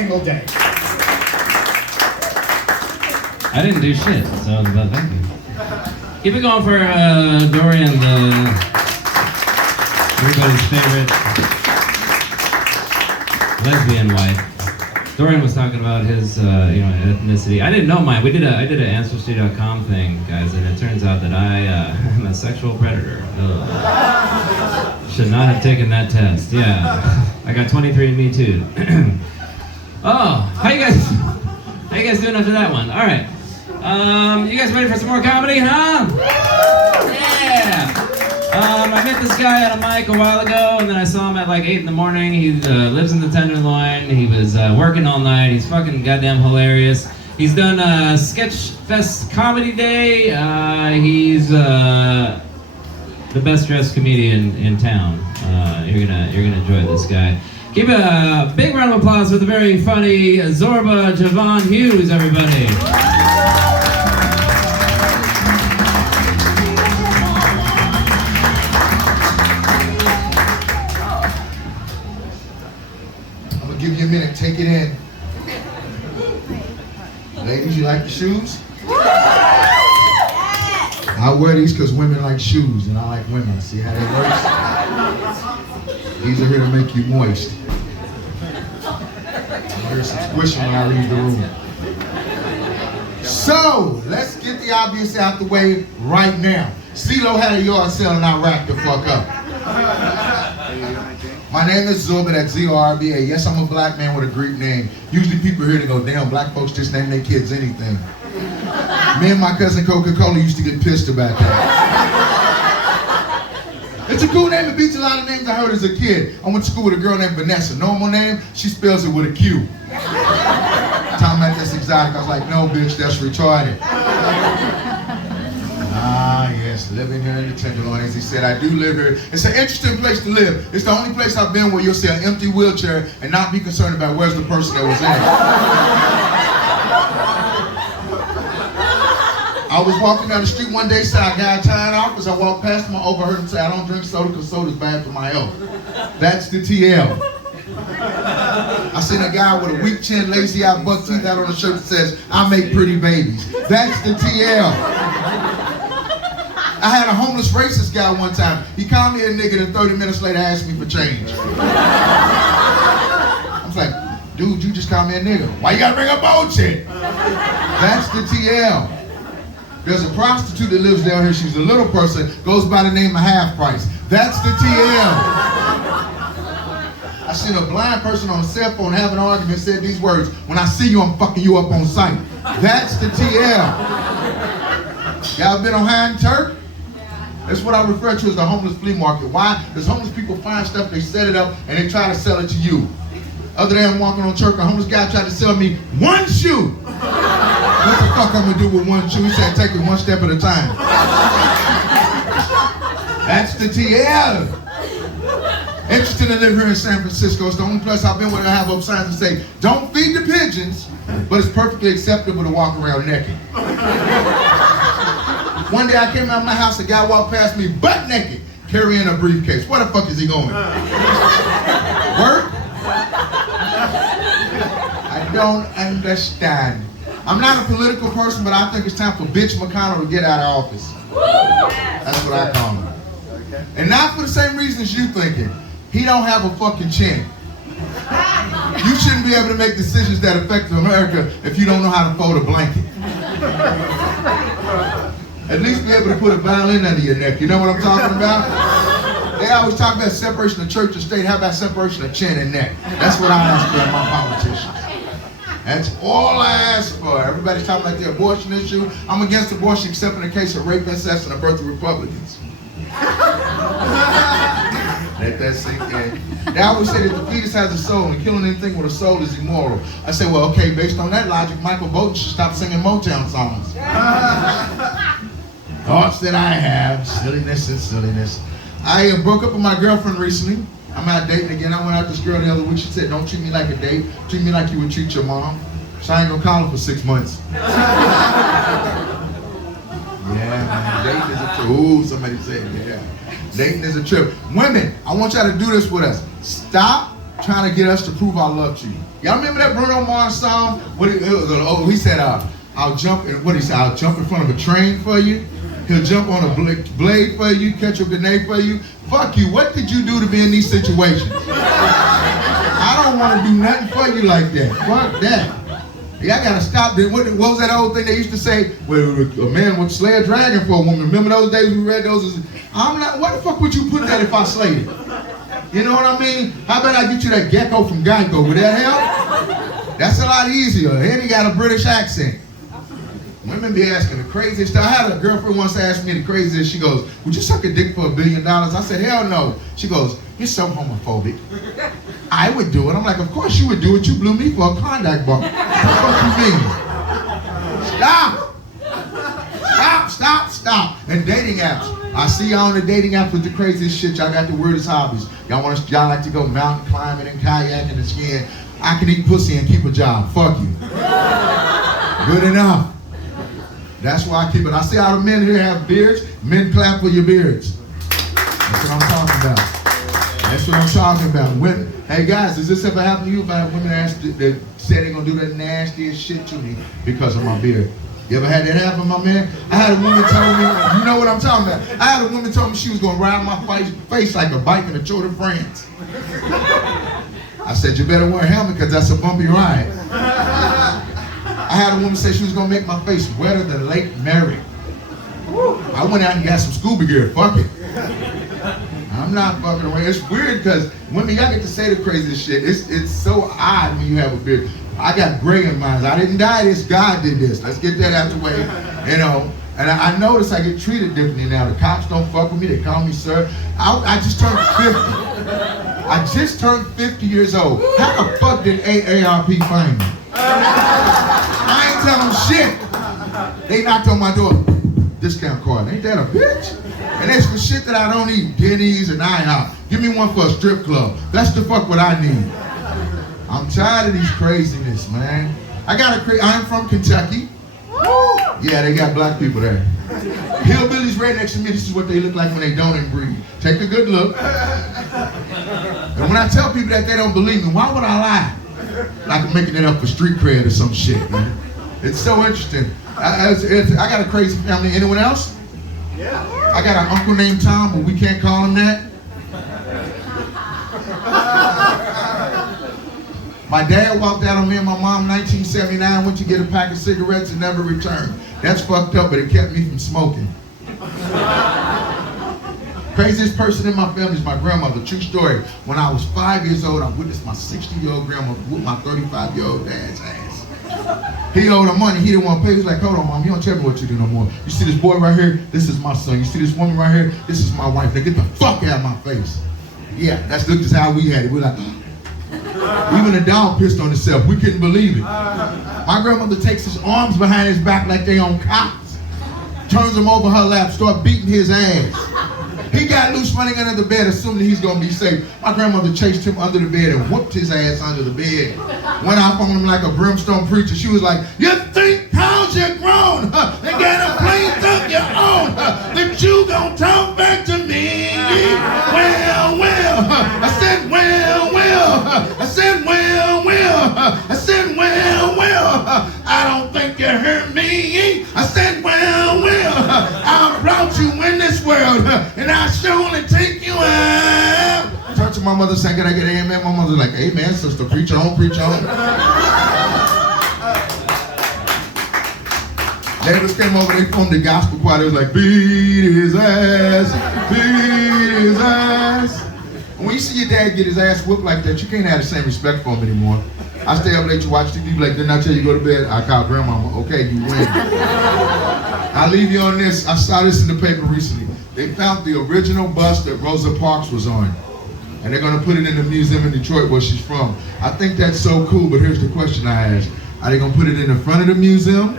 Single day. I didn't do shit, so thank you. Keep it going for Dorian, everybody's favorite lesbian wife. Dorian was talking about his, ethnicity. I didn't know mine. I did an Ancestry.com thing, guys, and it turns out that I am a sexual predator. Ugh. Should not have taken that test. Yeah, I got 23andMe too. Oh, how you guys doing after that one? All right. You guys ready for some more comedy, huh? Yeah! I met this guy at a mic a while ago, and then I saw him at like 8 in the morning. He lives in the Tenderloin. He was working all night. He's fucking goddamn hilarious. He's done Sketch Fest Comedy Day. He's the best dressed comedian in town. You're gonna enjoy this guy. Give a big round of applause for the very funny Zorba Javon Hughes, everybody. I'm gonna give you a minute, take it in. Ladies, you like the shoes? I wear these because women like shoes and I like women. See how that works? These are here to make you moist. There's some squishing when I leave the room. So, let's get the obvious out the way right now. CeeLo had a yard sale and I wrapped the fuck up. My name is Zorba, that's Z-O-R-B-A. Yes, I'm a black man with a Greek name. Usually people here to go, damn, black folks just name their kids anything. Me and my cousin Coca-Cola used to get pissed about that. It's a cool name, it beats a lot of names I heard as a kid. I went to school with a girl named Vanessa. Normal name, she spells it with a Q. Talking about that's exotic, I was like, no bitch, that's retarded. Ah yes, living here in the Tenderloin, as he said, I do live here. It's an interesting place to live. It's the only place I've been where you'll see an empty wheelchair and not be concerned about where's the person that was in it. I was walking down the street one day, saw a guy tying off. As I walked past him, I overheard him say, I don't drink soda because soda's bad for my health. That's the TL. I seen a guy with a weak chin, lazy eye, buck teeth out on a shirt that says, I make pretty babies. That's the TL. I had a homeless racist guy one time. He called me a nigga and 30 minutes later asked me for change. I was like, dude, you just called me a nigga. Why you gotta bring up old shit? That's the TL. There's a prostitute that lives down here. She's a little person, goes by the name of Half Price. That's the TL. I seen a blind person on a cell phone having an argument, said these words, when I see you, I'm fucking you up on sight. That's the TL. Y'all been on Hind Turk? That's what I refer to as the homeless flea market. Why? Because homeless people find stuff, they set it up, and they try to sell it to you. Other day I'm walking on Turk, a homeless guy tried to sell me one shoe. What the fuck I'm gonna do with one shoe? He said, take it one step at a time. That's the TL. Interesting to live here in San Francisco. It's the only place I've been where I have up signs that say, don't feed the pigeons, but it's perfectly acceptable to walk around naked. One day I came out of my house, a guy walked past me butt naked, carrying a briefcase. Where the fuck is he going? Work? I don't understand. I'm not a political person, but I think it's time for Bitch McConnell to get out of office. That's what I call him. And not for the same reasons you thinking. He don't have a fucking chin. You shouldn't be able to make decisions that affect America if you don't know how to fold a blanket. At least be able to put a violin under your neck. You know what I'm talking about? They always talk about separation of church and state. How about separation of chin and neck? That's what I ask for my politicians. That's all I ask for. Everybody's talking about the abortion issue. I'm against abortion except in the case of rape, incest, and the birth of Republicans. Let that sink in. They always say that the fetus has a soul and killing anything with a soul is immoral. I say, well, okay, based on that logic, Michael Bolton should stop singing Motown songs. Thoughts that I have, silliness and silliness. I broke up with my girlfriend recently. I'm out dating again. I went out with this girl the other week. She said, don't treat me like a date. Treat me like you would treat your mom. So I ain't gonna call her for 6 months. Yeah, man, dating is a trip. Ooh, somebody said, yeah. Dating is a trip. Women, I want y'all to do this with us. Stop trying to get us to prove our love to you. Y'all remember that Bruno Mars song? He said, I'll jump in, I'll jump in front of a train for you. He'll jump on a blade for you, catch a grenade for you. Fuck you, what did you do to be in these situations? I don't want to do nothing for you like that. Fuck that. Y'all gotta stop. What was that old thing they used to say? Well, a man would slay a dragon for a woman. Remember those days we read those? I'm not, why the fuck would you put that if I slayed it? You know what I mean? How about I get you that gecko from Geico? Would that help? That's a lot easier. And he got a British accent. Women be asking the craziest stuff. I had a girlfriend once ask me the craziest. She goes, would you suck a dick for $1 billion? I said, hell no. She goes, you're so homophobic. I would do it. I'm like, of course you would do it. You blew me for a contact bump. What the fuck you mean? Stop. And dating apps. I see y'all on the dating apps with the craziest shit. Y'all got the weirdest hobbies. Y'all like to go mountain climbing and kayaking and skiing. I can eat pussy and keep a job. Fuck you. Good enough. That's why I keep it. I see all the men here have beards. Men clap for your beards. That's what I'm talking about. Women, hey guys, does this ever happen to you? If I have women that say they're gonna do that nastiest shit to me because of my beard. You ever had that happen, my man? I had a woman tell me, you know what I'm talking about. I had a woman tell me she was gonna ride my face like a bike in the Tour de France. I said, you better wear a helmet because that's a bumpy ride. I had a woman say she was gonna make my face wetter than Lake Mary. I went out and got some scuba gear, fuck it. I'm not fucking around. It's weird because women, y'all get to say the craziest shit. It's so odd when you have a beard. I got gray in mine. I didn't die this, God did this. Let's get that out the way, you know. And I notice I get treated differently now. The cops don't fuck with me, they call me sir. I just turned 50. I just turned 50 years old. How the fuck did AARP find me? I ain't tell them shit. They knocked on my door. Discount card. Ain't that a bitch? And that's for shit that I don't eat. Denny's and IHOP. Give me one for a strip club. That's the fuck what I need. I'm tired of these craziness, man. I'm from Kentucky. Yeah, they got black people there. Hillbillies right next to me, this is what they look like when they don't inbreed. Take a good look. And when I tell people that they don't believe me, why would I lie? Like I'm making it up for street cred or some shit, man. It's so interesting. I got a crazy family. Anyone else? Yeah. I got an uncle named Tom, but we can't call him that. My dad walked out on me and my mom in 1979, went to get a pack of cigarettes and never returned. That's fucked up, but it kept me from smoking. Craziest person in my family is my grandmother. True story. When I was 5 years old, I witnessed my 60-year-old grandmother whoop my 35-year-old dad's ass. He owed her money, he didn't want to pay. He was like, hold on, mom, you don't tell me what to do no more. You see this boy right here? This is my son. You see this woman right here? This is my wife. Now get the fuck out of my face. Yeah, that's just how we had it. We're like, even the dog pissed on itself. We couldn't believe it. My grandmother takes his arms behind his back like they on cops, turns him over her lap, start beating his ass. He got loose running under the bed, assuming he's gonna be safe. My grandmother chased him under the bed and whooped his ass under the bed. Went off on him like a brimstone preacher. She was like, you think cause you're grown, they got a place of your own, that you gonna talk back to me? Well, I said, well, I said, well, I said, well, I don't think you heard me. I said, well, I brought you in this world, and I surely take you out. I talked to my mother saying, can I get an amen? My mother's like, amen, sister, preach on, preach on. Neighbors came over, they formed the gospel choir. They was like, beat his ass, beat his ass. And when you see your dad get his ass whooped like that, you can't have the same respect for him anymore. I stay up late to watch TV, like, didn't I tell you to go to bed? I call grandmama, okay, you win. I'll leave you on this. I saw this in the paper recently. They found the original bus that Rosa Parks was on. And they're gonna put it in the museum in Detroit where she's from. I think that's so cool, but here's the question I ask. Are they gonna put it in the front of the museum?